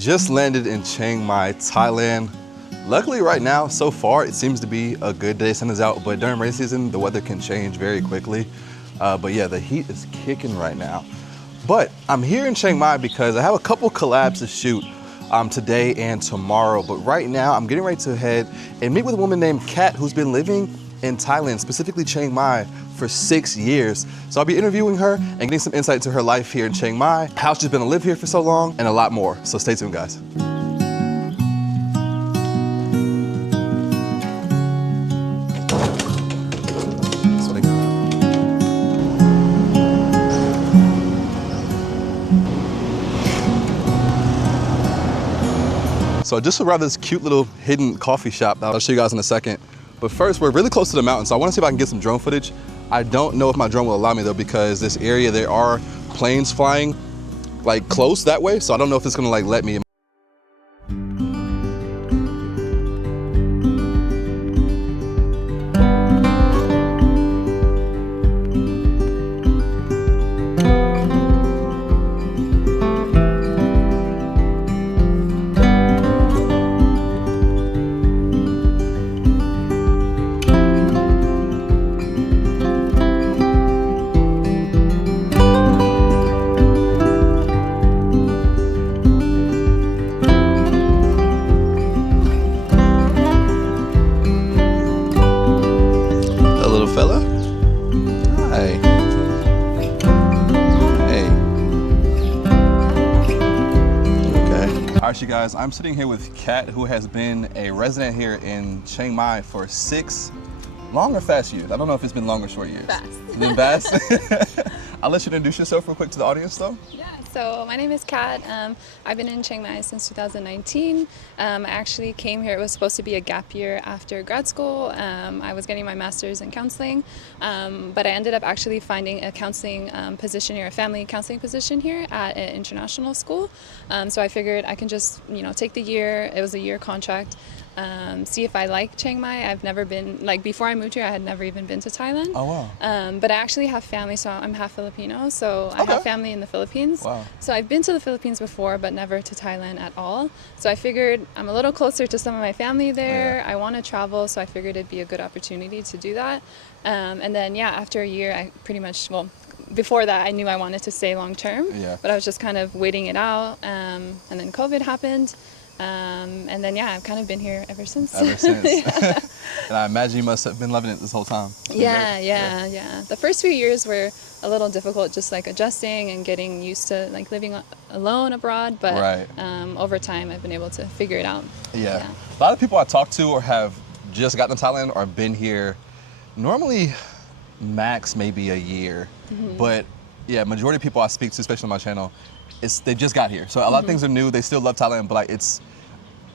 Just landed in Chiang Mai, Thailand. Luckily right now, so far, it seems to be a good day, sun is out, but during rainy season, the weather can change very quickly. But yeah, the heat is kicking right now. But I'm here in Chiang Mai because I have a couple collabs to shoot today and tomorrow. But right now, I'm getting ready to head and meet with a woman named Kat who's been living in Thailand, specifically Chiang Mai, for 6 years. So I'll be interviewing her and getting some insight to her life here in Chiang Mai, how she's been to live here for so long, and a lot more. So stay tuned, guys. So I just arrived at this cute little hidden coffee shop that I'll show you guys in a second. But first, we're really close to the mountain, so I want to see if I can get some drone footage. I don't know if my drone will allow me though, because this area, there are planes flying like close that way, so I don't know if it's gonna like let me. Fella? Hi. Hey. Okay. All right, you guys, I'm sitting here with Kat, who has been a resident here in Chiang Mai for 6 long or fast years. I don't know if it's been long or short years. Fast. It's been fast? I'll let you introduce yourself real quick to the audience though. Yeah, so my name is Kat. I've been in Chiang Mai since 2019. I actually came here, it was supposed to be a gap year after grad school. I was getting my master's in counseling, but I ended up actually finding a counseling position here, a family counseling position here at an international school. So I figured I can just, take the year, it was a year contract, see if I like Chiang Mai. I've never been, like before I moved here, I had never even been to Thailand. Oh, wow. But I actually have family, so I'm half Filipino, so I have family in the Philippines. Wow. So I've been to the Philippines before, but never to Thailand at all. So I figured I'm a little closer to some of my family there. I want to travel, so I figured it'd be a good opportunity to do that. And then, after a year, I pretty much, before that, I knew I wanted to stay long term, but I was just kind of waiting it out. And then COVID happened. And then, I've kind of been here ever since. Ever since. And I imagine you must have been loving it this whole time. Yeah. The first few years were a little difficult, just like adjusting and getting used to like living alone abroad. But over time, I've been able to figure it out. Yeah. A lot of people I talk to or have just gotten to Thailand or been here, normally max maybe a year. But yeah, majority of people I speak to, especially on my channel, they just got here. So a lot of things are new. They still love Thailand, but like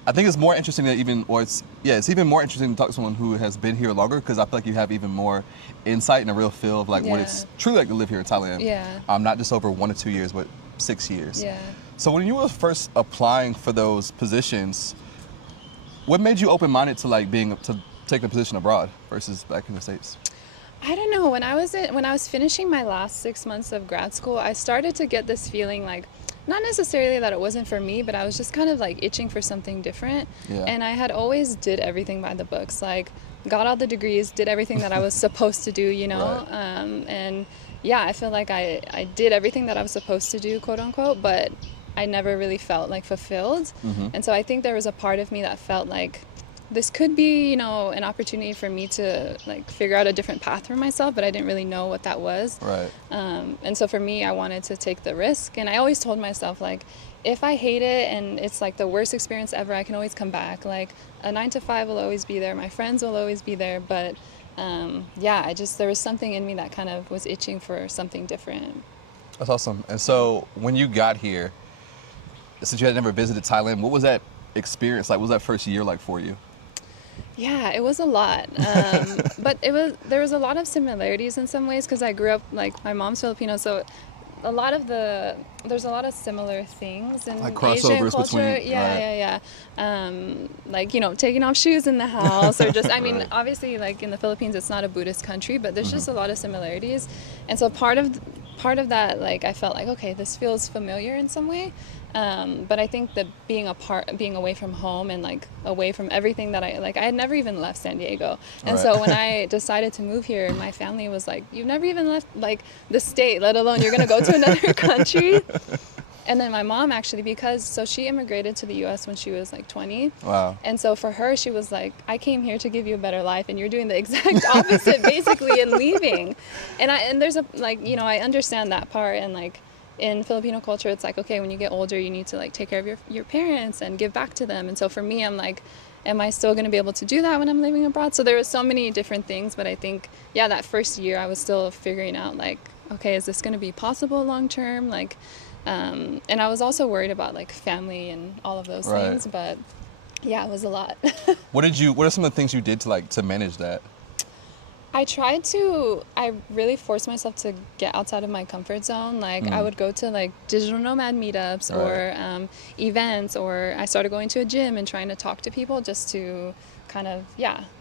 I think it's more interesting that it's even more interesting to talk to someone who has been here longer, because I feel like you have even more insight and a real feel of like what it's truly like to live here in Thailand. Not just over 1 or 2 years, but 6 years. So when you were first applying for those positions, what made you open-minded to like to take a position abroad versus back in the States? I don't know. When I was finishing my last 6 months of grad school, I started to get this feeling like, not necessarily that it wasn't for me, but I was just kind of like itching for something different. And I had always did everything by the books, like got all the degrees, did everything that I was supposed to do, and I feel like I did everything that I was supposed to do, quote unquote, but I never really felt like fulfilled. And so I think there was a part of me that felt like this could be, an opportunity for me to like figure out a different path for myself, but I didn't really know what that was. And so for me, I wanted to take the risk. And I always told myself, like, if I hate it and it's like the worst experience ever, I can always come back. Like a 9 to 5 will always be there. My friends will always be there. But there was something in me that kind of was itching for something different. That's awesome. And so when you got here, since you had never visited Thailand, what was that experience like? What was that first year like for you? Yeah, it was a lot, but there was a lot of similarities in some ways, because I grew up, like, my mom's Filipino, so there's a lot of similar things in like Asian culture. Between, like, taking off shoes in the house, or just, I mean, obviously, like in the Philippines, it's not a Buddhist country, but there's just a lot of similarities, and so part of that, like, I felt like, okay, this feels familiar in some way. But I think that being away from home and like away from everything that I like, I had never even left San Diego. And so when I decided to move here, my family was like, "You've never even left like the state, let alone you're gonna go to another country." And then my mom actually, so she immigrated to the U.S. when she was like 20. Wow. And so for her, she was like, I came here to give you a better life, and you're doing the exact opposite basically and leaving. And there's I understand that part. And like in Filipino culture, it's like, okay, when you get older, you need to like take care of your parents and give back to them. And so for me, I'm like, am I still going to be able to do that when I'm living abroad? So there was so many different things, but I think, yeah, that first year I was still figuring out like, okay, is this going to be possible long term? Like, and I was also worried about like family and all of those things, but yeah, it was a lot. What are some of the things you did to manage that? I really forced myself to get outside of my comfort zone. Like I would go to like digital nomad meetups or events, or I started going to a gym and trying to talk to people just to kind of,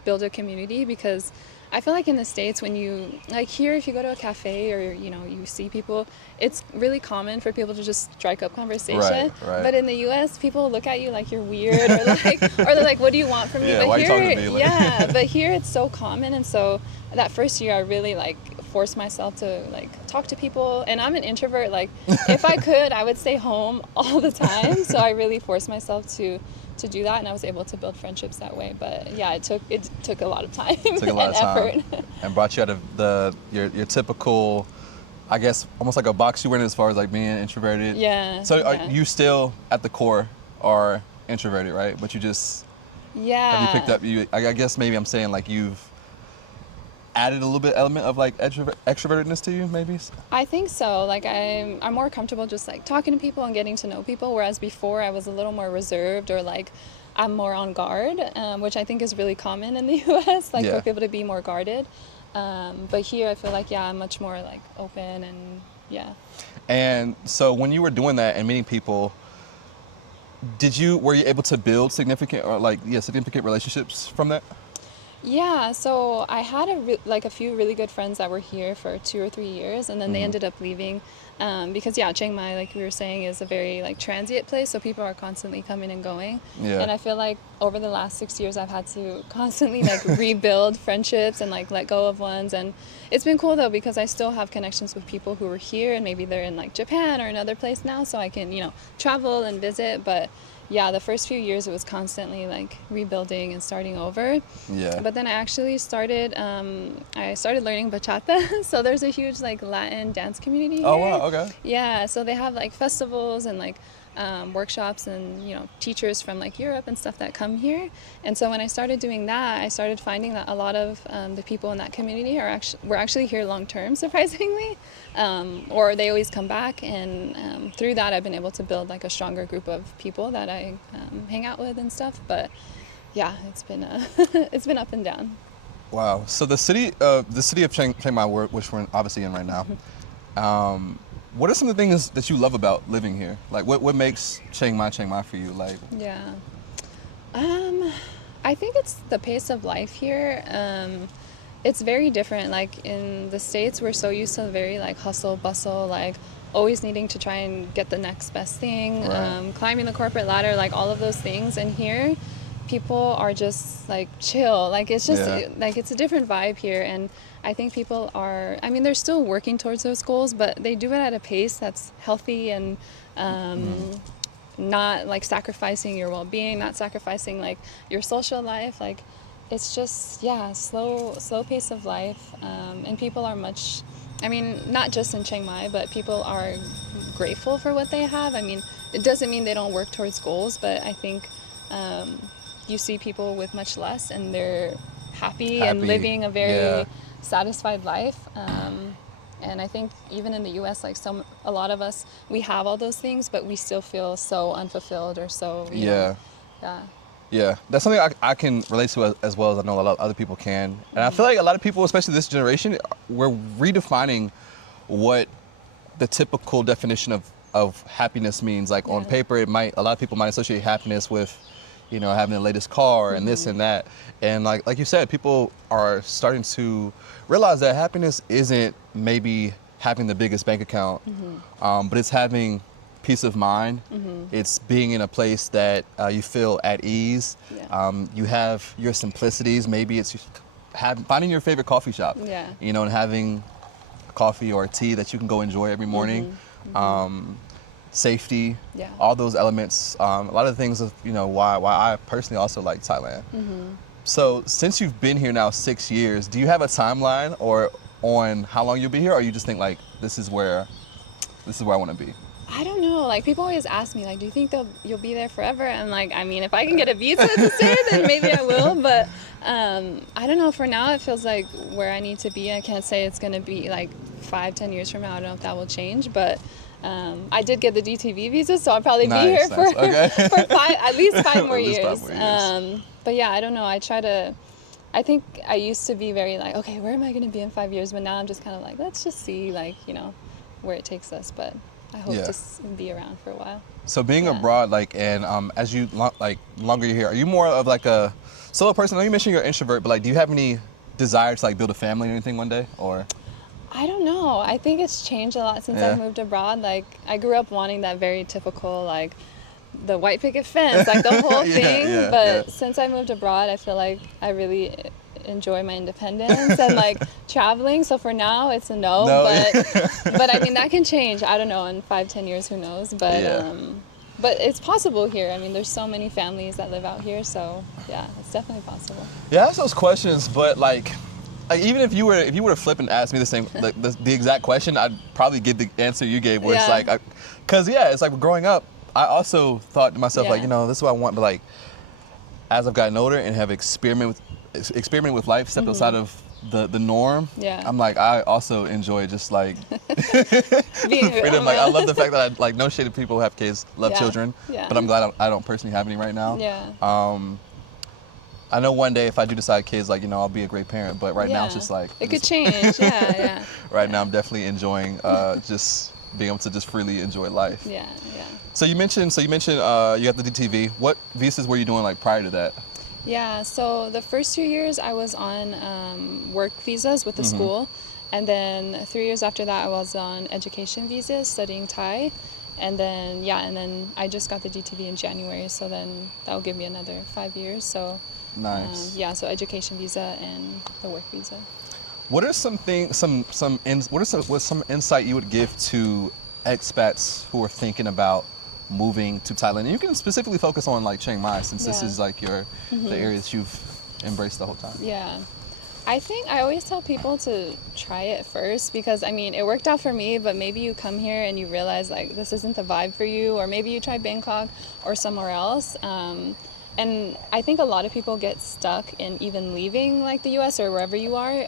build a community, because I feel like in the States, when you, like here, if you go to a cafe or, you see people, it's really common for people to just strike up conversation. Right. But in the U.S., people look at you like you're weird, or they're like, what do you want from me? But why here, are you talking to me? Like... but here it's so common. And so that first year, I really like forced myself to like talk to people. And I'm an introvert. Like if I could, I would stay home all the time. So I really forced myself to do that, and I was able to build friendships that way. But yeah, it took a lot of time effort. And brought you out of your typical, I guess, almost like a box you were in as far as like being introverted. Yeah. So are you still at the core are introverted, right? But you just have you picked up I guess maybe I'm saying like you've added a little bit element of like extrovertedness to you, maybe? I think so. Like I'm more comfortable just like talking to people and getting to know people, whereas before I was a little more reserved, or like I'm more on guard, which I think is really common in the U.S. Like for people to be more guarded. But here I feel like I'm much more like open and And so when you were doing that and meeting people, were you able to build significant relationships from that? Yeah, so I had a few really good friends that were here for 2 or 3 years, and then they ended up leaving because Chiang Mai, like we were saying, is a very like transient place, so people are constantly coming and going. And I feel like over the last 6 years, I've had to constantly like rebuild friendships and like let go of ones, and it's been cool though, because I still have connections with people who were here, and maybe they're in like Japan or another place now, so I can travel and visit. But yeah, the first few years it was constantly like rebuilding and starting over. Yeah. But then I actually started learning bachata. So there's a huge like Latin dance community here. Oh wow, okay. Yeah, so they have like festivals and like workshops and teachers from like Europe and stuff that come here. And so when I started doing that, I started finding that a lot of the people in that community were actually here long term, surprisingly, or they always come back. And through that, I've been able to build like a stronger group of people that I hang out with and stuff. But yeah, it's been it's been up and down. Wow. So the city of Chiang Mai, which we're obviously in right now. What are some of the things that you love about living here? Like, what makes Chiang Mai for you? Like, I think it's the pace of life here. It's very different. Like in the States, we're so used to very like hustle bustle, like always needing to try and get the next best thing, climbing the corporate ladder, like all of those things. And here, people are just like chill. Like it's just like it's a different vibe here. And I think people they're still working towards those goals, but they do it at a pace that's healthy and not like sacrificing your well-being, not sacrificing like your social life. Like it's just slow pace of life. And people are much, not just in Chiang Mai, but people are grateful for what they have. It doesn't mean they don't work towards goals, but I think you see people with much less and they're happy and living a very satisfied life. And I think even in the U.S., like a lot of us, we have all those things, but we still feel so unfulfilled or so, Yeah, that's something I can relate to as well as I know a lot of other people can. And I feel like a lot of people, especially this generation, we're redefining what the typical definition of happiness means. Like on paper, a lot of people might associate happiness with having the latest car and this and that. And like you said, people are starting to realize that happiness isn't maybe having the biggest bank account, but it's having peace of mind. It's being in a place that you feel at ease. You have your simplicities. Maybe it's finding your favorite coffee shop. You know, and having coffee or tea that you can go enjoy every morning. Safety, all those elements. A lot of the things of, you know, why I personally also like Thailand. So since you've been here now 6 years, do you have a timeline or on how long you'll be here, or you just think like this is where I want to be? I don't know. Like, people always ask me, like, do you think you'll be there forever? And like, I mean, if I can get a visa to stay, then maybe I will. But I don't know. For now, it feels like where I need to be. I can't say it's going to be like 5-10 years from now. I don't know if that will change, but I did get the DTV visa, so I'll probably be here for at least 5 more years. But yeah, I don't know. I think I used to be very like, okay, where am I going to be in 5 years? But now I'm just kind of like, let's just see, like, you know, where it takes us. But I hope to be around for a while. So being abroad, like, and as you longer you're here, are you more of like a solo person? I know you mentioned you're an introvert, but like, do you have any desire to like build a family or anything one day, or? I don't know. I think it's changed a lot since I moved abroad. Like, I grew up wanting that very typical, like, the white picket fence, like the whole thing. But since I moved abroad, I feel like I really enjoy my independence and like traveling. So for now, it's a no. But I mean, that can change. I don't know, in 5-10 years, who knows? But it's possible here. I mean, there's so many families that live out here, so yeah, it's definitely possible. Yeah, I ask those questions, but like even if you were to flip and ask me the same the exact question, I'd probably give the answer you gave, where it's like, because it's like growing up, I also thought to myself like, you know, this is what I want, but like as I've gotten older and have experimented with life, stepped outside of the norm, I'm like, I also enjoy just like being freedom. Like, I love the fact that I like, no shade of people who have kids, love children, but I'm glad I don't personally have any right now. I know one day if I do decide kids, like, you know, I'll be a great parent, but right now it's just like it could change. Right now I'm definitely enjoying just being able to just freely enjoy life. So you mentioned you got the DTV. What visas were you doing like prior to that? Yeah, so the first 2 years I was on work visas with the school, and then 3 years after that I was on education visas studying Thai, and then I just got the DTV in January, so then that will give me another 5 years. So nice. So education visa and the work visa. What are some insight you would give to expats who are thinking about moving to Thailand? And you can specifically focus on like Chiang Mai, since this is like the area that you've embraced the whole time. I think I always tell people to try it first, because I mean, it worked out for me, but maybe you come here and you realize like this isn't the vibe for you, or maybe you try Bangkok or somewhere else. And I think a lot of people get stuck in even leaving like the US or wherever you are,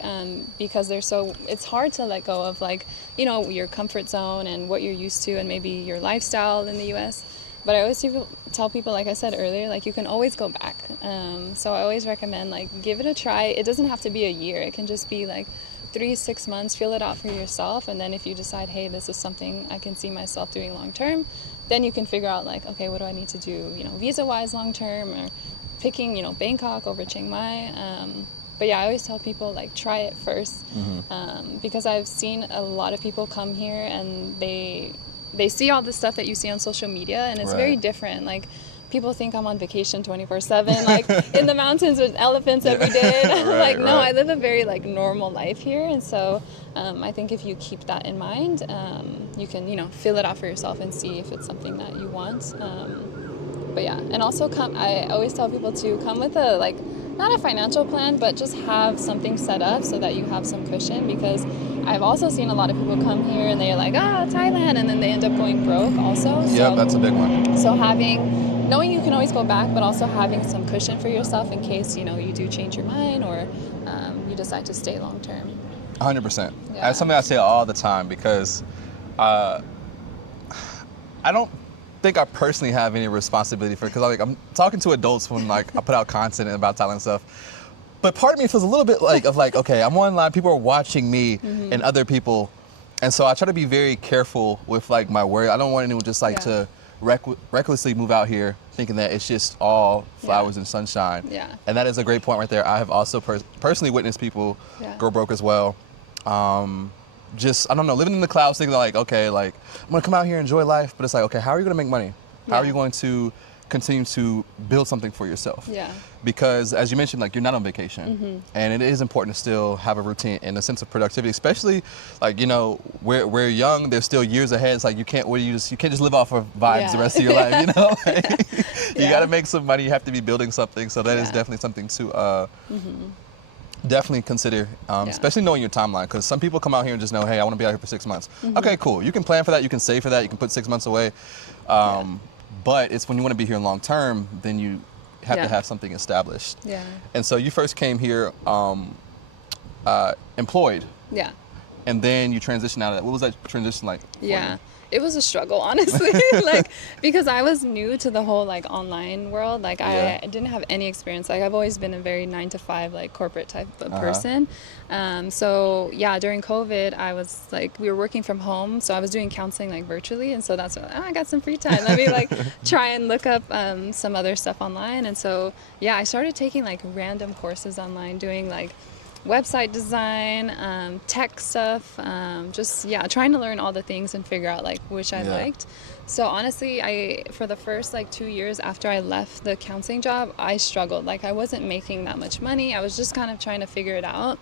because it's hard to let go of like, you know, your comfort zone and what you're used to and maybe your lifestyle in the US. But I always tell people, like I said earlier, like you can always go back. So I always recommend like give it a try. It doesn't have to be a year. It can just be like 3-6 months, feel it out for yourself. And then if you decide, hey, this is something I can see myself doing long term, then you can figure out like, okay, what do I need to do, you know, visa-wise long term, or picking, you know, Bangkok over Chiang Mai. But yeah, I always tell people like try it first, because I've seen a lot of people come here and they see all the stuff that you see on social media, and it's very different. Like, people think I'm on vacation 24/7, like in the mountains with elephants every day. Like, no, I live a very like normal life here, and so I think if you keep that in mind, you can, you know, feel it out for yourself and see if it's something that you want. But yeah, and also I always tell people to come with a like, not a financial plan, but just have something set up so that you have some cushion, because I've also seen a lot of people come here and they're like, Thailand, and then they end up going broke also. Yeah, that's a big one. So knowing you can always go back, but also having some cushion for yourself in case, you know, you do change your mind, or you decide to stay long term. 100%. That's something I say all the time, because I don't think I personally have any responsibility for it, because I'm talking to adults when like I put out content about Thailand stuff. But part of me feels a little bit like okay, I'm online, people are watching me and other people, and so I try to be very careful with like my word. I don't want anyone just like to recklessly move out here thinking that it's just all flowers and sunshine. And that is a great point right there. I have also personally witnessed people go broke as well. just, I don't know, living in the clouds, thinking like, okay, like I'm gonna come out here and enjoy life, but it's like, okay, how are you gonna make money? How are you going to continue to build something for yourself? Yeah. Because as you mentioned, like you're not on vacation, and it is important to still have a routine and a sense of productivity, especially like, you know, we're young. There's still years ahead. It's like you can't just live off of vibes the rest of your life. You know, like, you got to make some money. You have to be building something. So that is definitely something to definitely consider, especially knowing your timeline. Because some people come out here and just know, hey, I want to be out here for 6 months. Okay, cool. You can plan for that. You can save for that. You can put 6 months away. But it's when you want to be here long term, then you have to have something established. Yeah. And so you first came here employed. Yeah. And then you transitioned out of that. What was that transition like for you? It was a struggle, honestly. Like, because I was new to the whole like online world. Like I didn't have any experience. Like I've always been a very 9 to 5 like corporate type of person. So yeah, during COVID, I was like, we were working from home, so I was doing counseling like virtually, and so that's when, I got some free time. Let me like try and look up some other stuff online. And so yeah, I started taking like random courses online, doing like website design, tech stuff, just trying to learn all the things and figure out like which I liked. So honestly, for the first like 2 years after I left the counseling job, I struggled. Like I wasn't making that much money. I was just kind of trying to figure it out.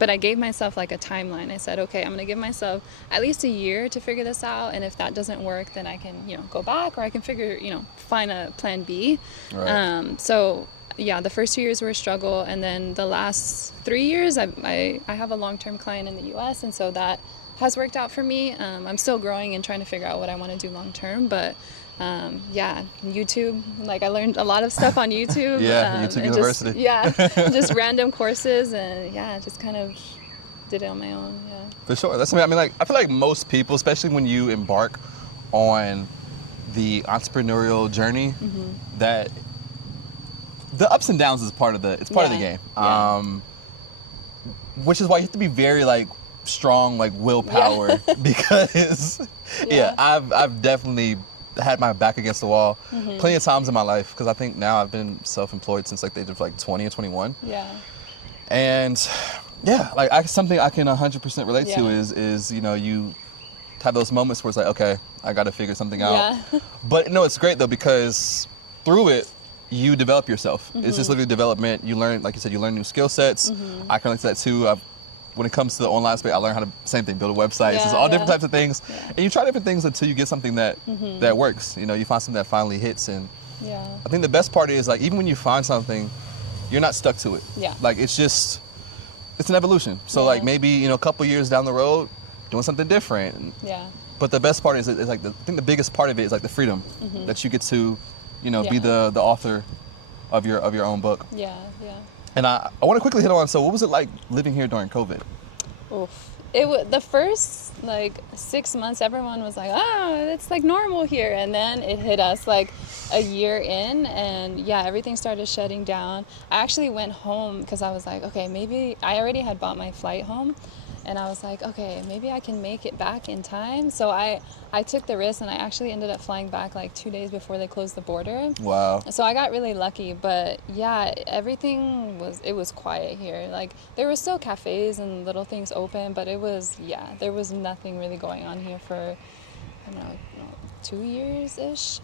But I gave myself like a timeline. I said, okay, I'm gonna give myself at least a year to figure this out, and if that doesn't work, then I can, go back, or I can find a plan B. Right. So yeah, the first 2 years were a struggle, and then the last 3 years, I have a long-term client in the U.S., and so that has worked out for me. I'm still growing and trying to figure out what I want to do long-term, but YouTube, like I learned a lot of stuff on YouTube. YouTube University. Just random courses, and just kind of did it on my own. For sure. That's something, I mean, like, I feel like most people, especially when you embark on the entrepreneurial journey, that the ups and downs is part of the game. Which is why you have to be very like strong, like willpower, because I've definitely had my back against the wall plenty of times in my life, because I think now I've been self-employed since like the age of like 20 or 21. And like something I can 100% relate to is you have those moments where it's like, okay, I got to figure something out. But no, it's great though, because through it you develop yourself. It's just literally development. You learn, like you said, you learn new skill sets. I can relate to that too. When it comes to the online space, I learned how to, same thing, build a website. It's all different types of things. And you try different things until you get something that that works. You find something that finally hits. And I think the best part is, like, even when you find something, you're not stuck to it. Like, it's an evolution. So like maybe, a couple years down the road, doing something different. But the best part is like, I think the biggest part of it is like the freedom that you get to, be the author of your own book. And I want to quickly hit on, so what was it like living here during COVID? The first like 6 months, everyone was like, oh, it's like normal here. And then it hit us like a year in, and everything started shutting down. I actually went home because I was like, okay, maybe I already had bought my flight home. And I was like, okay, maybe I can make it back in time. So I took the risk, and I actually ended up flying back like 2 days before they closed the border. Wow. So I got really lucky, but everything was quiet here. Like there were still cafes and little things open, but there was nothing really going on here for, I don't know, 2 years-ish.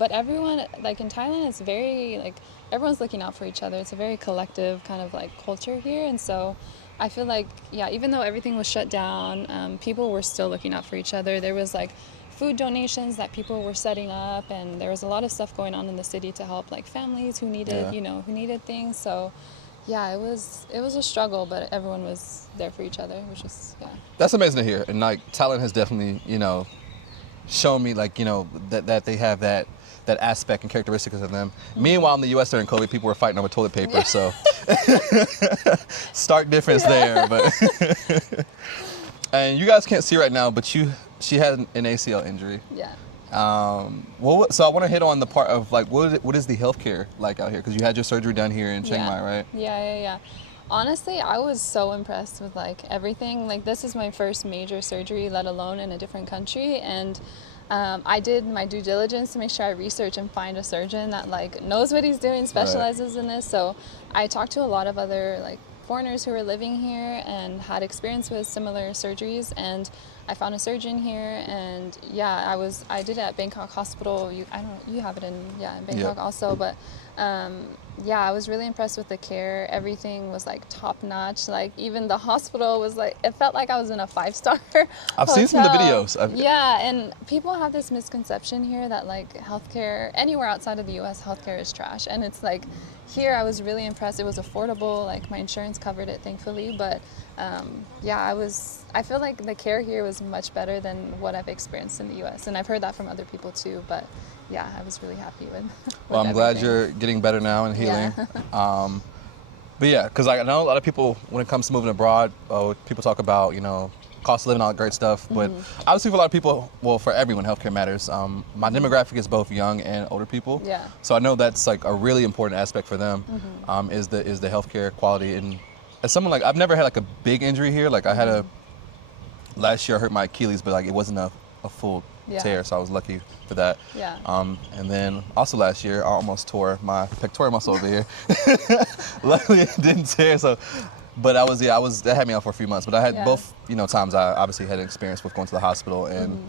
But everyone, like in Thailand, it's very, like, everyone's looking out for each other. It's a very collective kind of like culture here. And so I feel like, even though everything was shut down, people were still looking out for each other. There was like food donations that people were setting up, and there was a lot of stuff going on in the city to help like families who needed, who needed things. So it was a struggle, but everyone was there for each other, which was, That's amazing to hear. And like Thailand has definitely, shown me like, that they have that aspect and characteristics of them. Meanwhile, in the U.S. during COVID, people were fighting over toilet paper, so stark difference there. But and you guys can't see right now, but she had an ACL injury. So I want to hit on the part of like, what is the healthcare like out here? Because you had your surgery done here in Chiang Mai, right? Honestly, I was so impressed with like everything. Like this is my first major surgery, let alone in a different country, and I did my due diligence to make sure I research and find a surgeon that like knows what he's doing, specializes in this. So I talked to a lot of other like foreigners who were living here and had experience with similar surgeries, and I found a surgeon here, and yeah, I did it at Bangkok Hospital. You have it in Bangkok also, but yeah, I was really impressed with the care. Everything was like top notch. Like even the hospital was like, it felt like I was in a 5-star I've hotel. seen some of the videos. Yeah, and people have this misconception here that like healthcare anywhere outside of the U.S. healthcare is trash, and it's like here I was really impressed. It was affordable. Like my insurance covered it, thankfully, but yeah, I feel like the care here was much better than what I've experienced in the U.S. and I've heard that from other people too. But yeah, I was really happy with. Well, I'm glad you're getting better now and healing. Yeah. But yeah, because I know a lot of people, when it comes to moving abroad, people talk about, cost of living, all that great stuff. But obviously for a lot of people, well, for everyone, healthcare matters. My demographic is both young and older people. Yeah. So I know that's like a really important aspect for them, is the healthcare quality. And as someone like, I've never had like a big injury here. Like I had last year I hurt my Achilles, but like it wasn't a full tear, so I was lucky for that. Yeah. And then also last year I almost tore my pectoral muscle over here. Luckily it didn't tear. So, but that had me out for a few months. But I had both, times I obviously had an experience with going to the hospital. And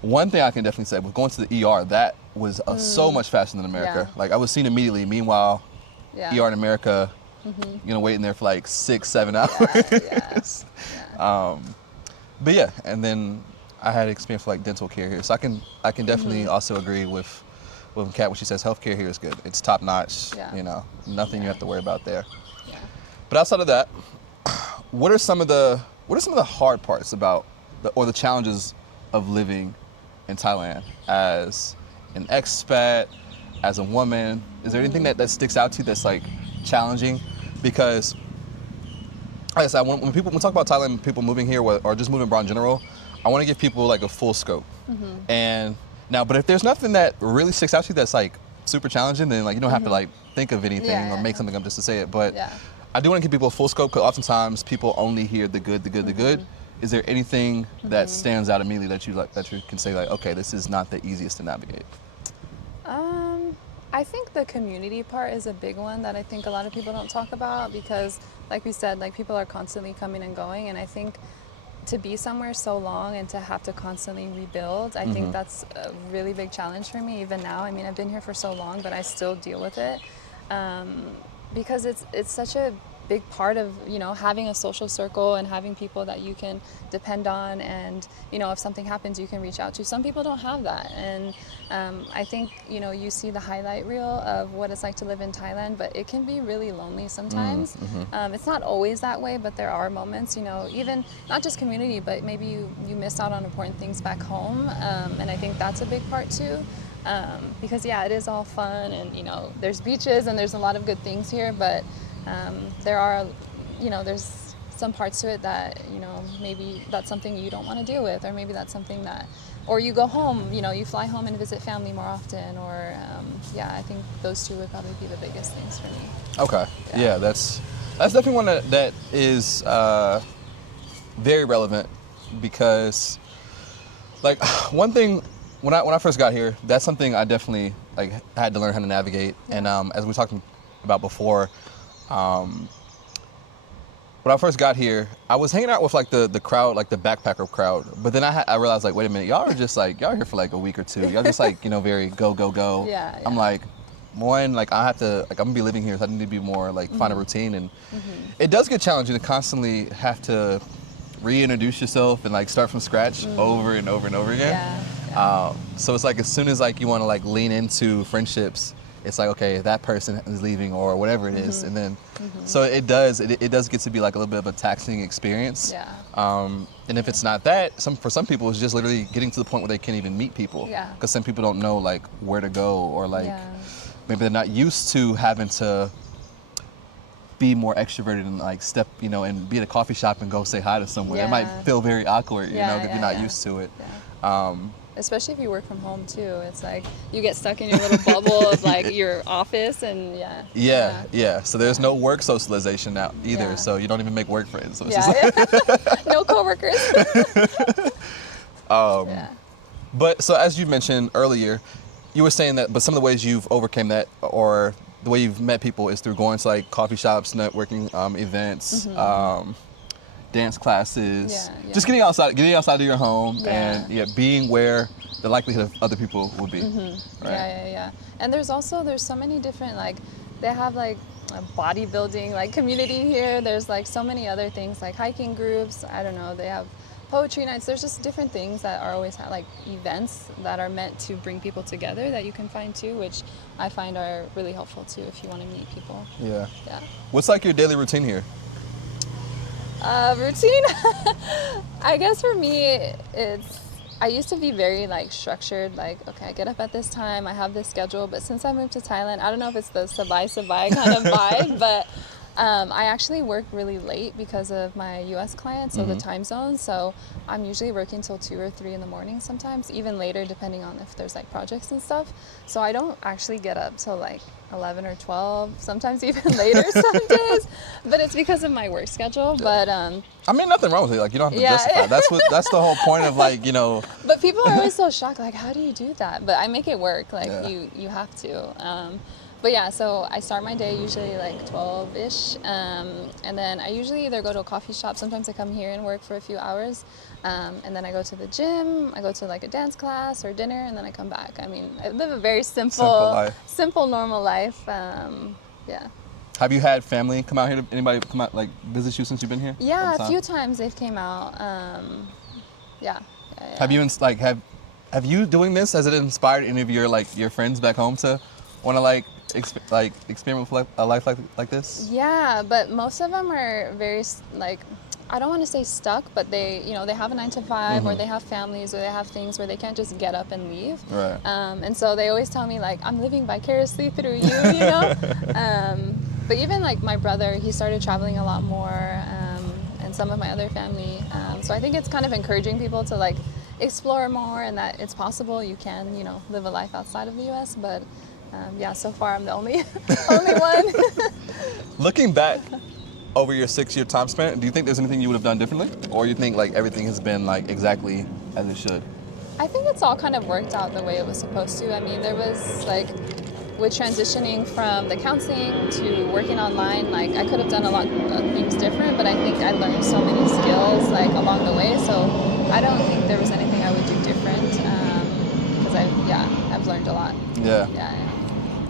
one thing I can definitely say with going to the ER, that was so much faster than America. Like I was seen immediately. Meanwhile, ER in America, waiting there for like 6-7 hours. But yeah, and then I had experience for like dental care here, so I can definitely also agree with Kat when she says healthcare here is good. It's top notch. Nothing you have to worry about there. Yeah. But outside of that, what are some of the hard parts about the challenges of living in Thailand as an expat, as a woman? Is there anything that sticks out to you that's like challenging? Because like I said, when we talk about Thailand, people moving here or just moving abroad in general, I want to give people like a full scope. And now, but if there's nothing that really sticks out to you that's like super challenging, then like you don't have to like think of anything or make something up just to say it. But I do want to give people a full scope because oftentimes people only hear the good, the good, the good. Is there anything that stands out immediately that you can say like, okay, this is not the easiest to navigate? I think the community part is a big one that I think a lot of people don't talk about because, like we said, like people are constantly coming and going, and I think to be somewhere so long and to have to constantly rebuild, I think that's a really big challenge for me even now. I mean, I've been here for so long, but I still deal with it because it's such a big part of having a social circle and having people that you can depend on, and if something happens you can reach out to. Some people don't have that, and I think you see the highlight reel of what it's like to live in Thailand, but it can be really lonely sometimes. It's not always that way, but there are moments, even not just community, but maybe you miss out on important things back home, and I think that's a big part too. Because it is all fun, and there's beaches and there's a lot of good things here, but there are, there's some parts to it that, maybe that's something you don't want to deal with, or maybe that's something that, or you go home, you fly home and visit family more often, or, I think those two would probably be the biggest things for me. Okay. Yeah, that's definitely one that is very relevant because, like, one thing, when I first got here, that's something I definitely, like, had to learn how to navigate, and as we were talking about before, when I first got here, I was hanging out with like the crowd, like the backpacker crowd. But then I realized like, wait a minute, y'all are just like, y'all are here for like a week or two. Y'all just like, very go, go, go. Yeah. I'm like, one, like I have to, like I'm gonna be living here, so I need to be more like find a routine. And it does get challenging to constantly have to reintroduce yourself and like start from scratch over and over and over again. So it's like as soon as like you want to like lean into friendships, it's like, okay, that person is leaving or whatever it is. And then, so it does get to be like a little bit of a taxing experience. Yeah. And if it's not that, for some people, it's just literally getting to the point where they can't even meet people. Yeah. Because some people don't know like where to go, or like maybe they're not used to having to be more extroverted and like step, and be at a coffee shop and go say hi to someone. It might feel very awkward, if you're not used to it. Yeah. Especially if you work from home too, it's like you get stuck in your little bubble of like your office, and so there's no work socialization now either, so you don't even make work friends, so it's just no coworkers. But so as you mentioned earlier, you were saying that, but some of the ways you've overcame that, or the way you've met people is through going to like coffee shops, networking events, dance classes, just getting outside of your home, and being where the likelihood of other people will be. Right? Yeah. And there's so many different, like, they have like a bodybuilding like community here. There's like so many other things like hiking groups. I don't know. They have poetry nights. There's just different things that are always like events that are meant to bring people together that you can find too, which I find are really helpful too if you want to meet people. Yeah. What's like your daily routine here? Routine? I guess for me, I used to be very like structured, like, okay, I get up at this time, I have this schedule, but since I moved to Thailand, I don't know if it's the sabai kind of vibe, but I actually work really late because of my US clients, so the time zone, so I'm usually working till 2 or 3 in the morning sometimes, even later depending on if there's like projects and stuff, so I don't actually get up till like 11 or 12, sometimes even later some days, but it's because of my work schedule. But I mean, nothing wrong with it. Like, you don't have to justify. That's the whole point of, like, you know. But people are always so shocked, like, how do you do that? But I make it work. Like, you have to. But yeah, so I start my day usually like 12-ish, and then I usually either go to a coffee shop, sometimes I come here and work for a few hours, and then I go to the gym, I go to like a dance class or dinner, and then I come back. I mean, I live a very simple normal life. Have you had family come out here? Anybody come out, like, visit you since you've been here? Yeah, a few times they've came out. Have you, like, have you doing this, has it inspired any of your, like, your friends back home to want to, like, experiment with a life like this? Yeah, but most of them are very, like, I don't want to say stuck, but they, you know, they have a 9 to 5, or they have families, or they have things where they can't just get up and leave. Right. And so they always tell me, like, I'm living vicariously through you, you know? But even like my brother, he started traveling a lot more, and some of my other family. So I think it's kind of encouraging people to like explore more, and that it's possible you can, you know, live a life outside of the U.S. But so far I'm the only one. Looking back over your 6-year time span, do you think there's anything you would have done differently, or you think like everything has been like exactly as it should? I think it's all kind of worked out the way it was supposed to. I mean, there was like, with transitioning from the counseling to working online, like I could have done a lot of things different, but I think I learned so many skills like along the way. So I don't think there was anything I would do different, because I've learned a lot. Yeah.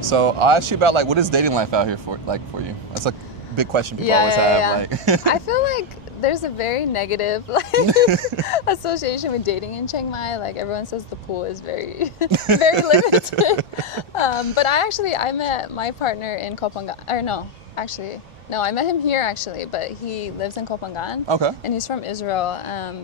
So I'll ask you about, like, what is dating life out here for you? That's a big question people always have. Like, I feel like there's a very negative like association with dating in Chiang Mai. Like, everyone says the pool is very very limited. But I met my partner in Koh Phangan. No, I met him here actually, but he lives in Koh Phangan. Okay. And he's from Israel.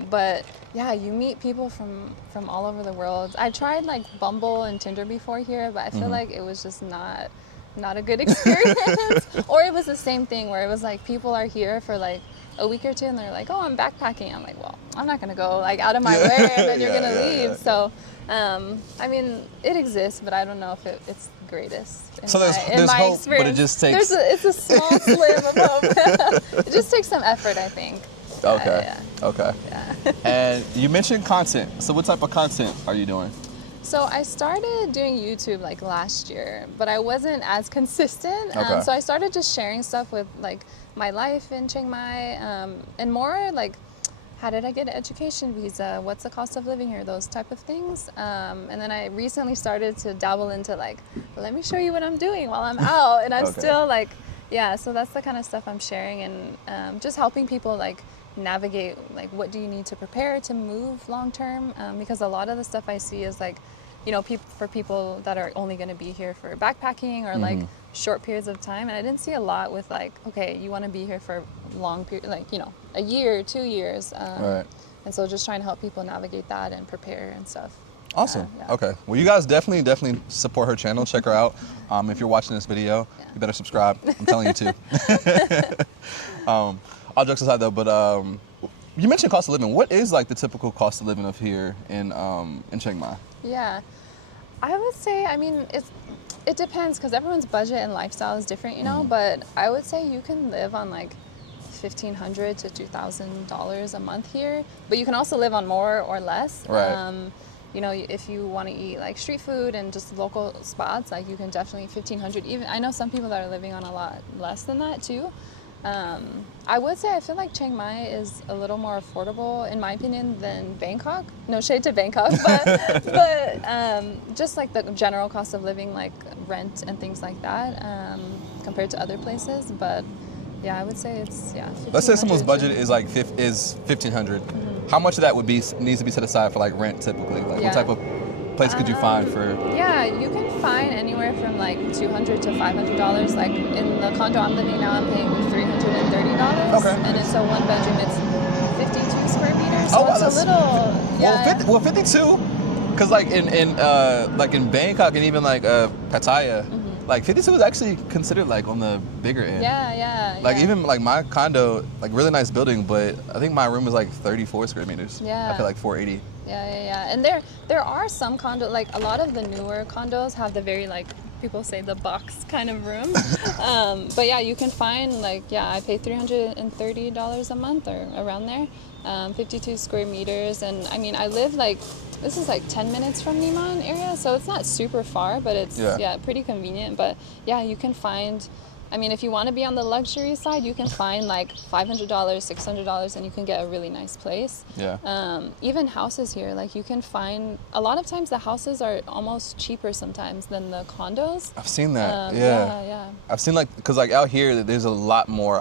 But yeah, you meet people from all over the world. I tried like Bumble and Tinder before here, but I feel like it was just not a good experience. Or it was the same thing where it was like people are here for like a week or two and they're like, oh, I'm backpacking. I'm like, well, I'm not gonna go like out of my way and then you're gonna leave. So I mean, it exists, but I don't know if it's the greatest. So there's hope, experience. But it just takes. It's a small sliver of hope. It just takes some effort, I think. Okay. Okay. Yeah. And you mentioned content. So what type of content are you doing? So I started doing YouTube like last year, but I wasn't as consistent. Okay. So I started just sharing stuff with like my life in Chiang Mai, and more like, how did I get an education visa? What's the cost of living here? Those type of things. And then I recently started to dabble into like, let me show you what I'm doing while I'm out. And I'm still like, so that's the kind of stuff I'm sharing, and just helping people like navigate like what do you need to prepare to move long term, because a lot of the stuff I see is like, you know, for people that are only going to be here for backpacking or like short periods of time, and I didn't see a lot with like, okay, you want to be here for long period, like, you know, a year, 2 years, right. And so just trying to help people navigate that and prepare and stuff. Awesome. Okay. Well, you guys definitely support her channel. Check her out. If you're watching this video, you better subscribe. I'm telling you to. All jokes aside though, but you mentioned cost of living. What is like the typical cost of living of here in Chiang Mai? Yeah, I would say, I mean, it depends because everyone's budget and lifestyle is different, you know. But I would say you can live on like $1,500 to $2,000 a month here, but you can also live on more or less. Right. you know, if you want to eat like street food and just local spots, like you can definitely 1,500. Even I know some people that are living on a lot less than that too. I would say I feel like Chiang Mai is a little more affordable, in my opinion, than Bangkok. No shade to Bangkok, but just like the general cost of living, like rent and things like that, compared to other places. But yeah, I would say it's Let's say someone's budget is like is 1,500. How much of that would be needs to be set aside for like rent typically? Like what type of place could you find for? Yeah, you can find anywhere from like $200 to $500. Like in the condo I'm living now, I'm paying $330. Okay. And it's a one bedroom. It's 52 square meters. So it's a little. Yeah. Well, 52. Because like in Bangkok and even like Pattaya, like 52 is actually considered like on the bigger end. Yeah. Like even like my condo, like really nice building, but I think my room is like 34 square meters. Yeah. I feel like 480. Yeah. And there are some condos, like a lot of the newer condos have the very like, people say the box kind of room. But yeah, you can find like, I pay $330 a month or around there. 52 square meters. And I mean, I live like, this is like 10 minutes from Niman area, so it's not super far, but it's pretty convenient. But yeah, you can find, I mean, if you want to be on the luxury side, you can find like $500, $600, and you can get a really nice place. Yeah. Even houses here, like you can find, a lot of times the houses are almost cheaper sometimes than the condos. I've seen that. Yeah. I've seen like, because like out here, there's a lot more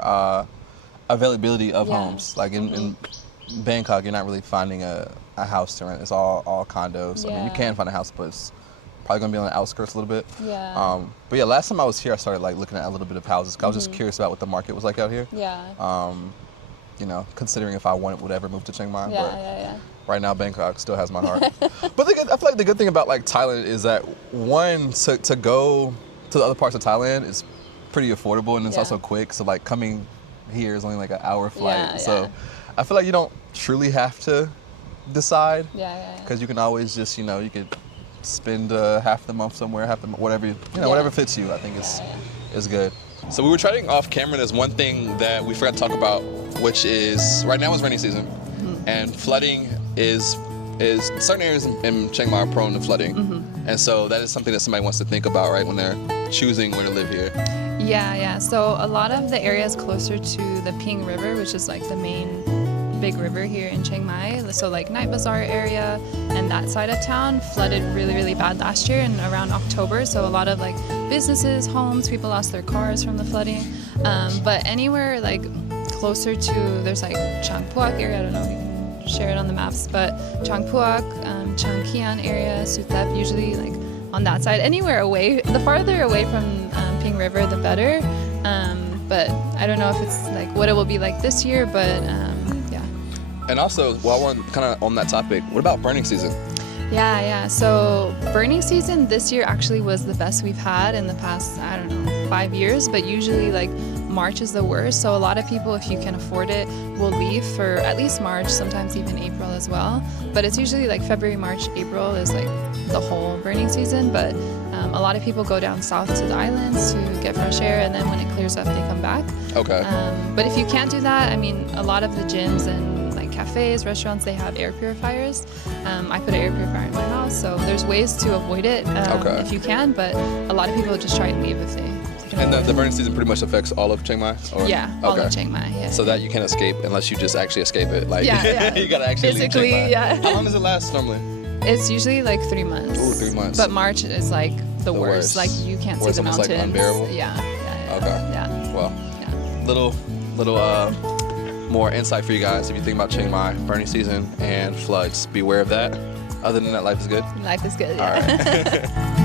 availability of homes. Like in Bangkok, you're not really finding a house to rent. It's all condos. I mean, you can find a house, but it's probably gonna be on the outskirts a little bit. Yeah. But yeah, last time I was here, I started like looking at a little bit of houses. 'Cause I was just curious about what the market was like out here. Yeah. You know, considering if I would ever move to Chiang Mai. Yeah. Right now, Bangkok still has my heart. But I feel like the good thing about like Thailand is that one, to go to the other parts of Thailand is pretty affordable, and it's also quick. So like coming here is only like an hour flight. So I feel like you don't truly have to decide. Because you can always just, you know, you could spend half the month somewhere, whatever whatever fits you. I think is good. So we were chatting off camera. There's one thing that we forgot to talk about, which is right now is rainy season, and flooding is certain areas in Chiang Mai are prone to flooding, and so that is something that somebody wants to think about, right, when they're choosing where to live here. Yeah. So a lot of the areas closer to the Ping River, which is like the main big river here in Chiang Mai, so like Night Bazaar area and that side of town flooded really, really bad last year and around October. So a lot of like businesses, homes, people lost their cars from the flooding. But anywhere like closer to, there's like Chiang Puak area, I don't know if you can share it on the maps, but Chiang Puak, Chiang Kian area, Suthep, usually like on that side, anywhere away, the farther away from Ping River, the better. But I don't know if it's like what it will be like this year, but And also, while we're kind of on that topic, what about burning season? Yeah. So burning season this year actually was the best we've had in the past, 5 years, but usually like March is the worst. So a lot of people, if you can afford it, will leave for at least March, sometimes even April as well. But it's usually like February, March, April is like the whole burning season. But a lot of people go down south to the islands to get fresh air, and then when it clears up, they come back. Okay. But if you can't do that, I mean, a lot of the gyms and cafes, restaurants, they have air purifiers. I put an air purifier in my house, so there's ways to avoid it if you can, but a lot of people just try and leave if they can. And the burning season pretty much affects all of Chiang Mai? Or? All of Chiang Mai, yeah. So that you can't escape unless you just actually escape it. Like, you gotta actually physically, leave Chiang Mai. How long does it last normally? It's usually like 3 months. Ooh, 3 months. But March is like the worst. Like you can't see the mountains. Like unbearable? Yeah. Okay. Yeah. Well, little more insight for you guys if you think about Chiang Mai, burning season, and floods. Beware of that. Other than that, life is good. Life is good, All right.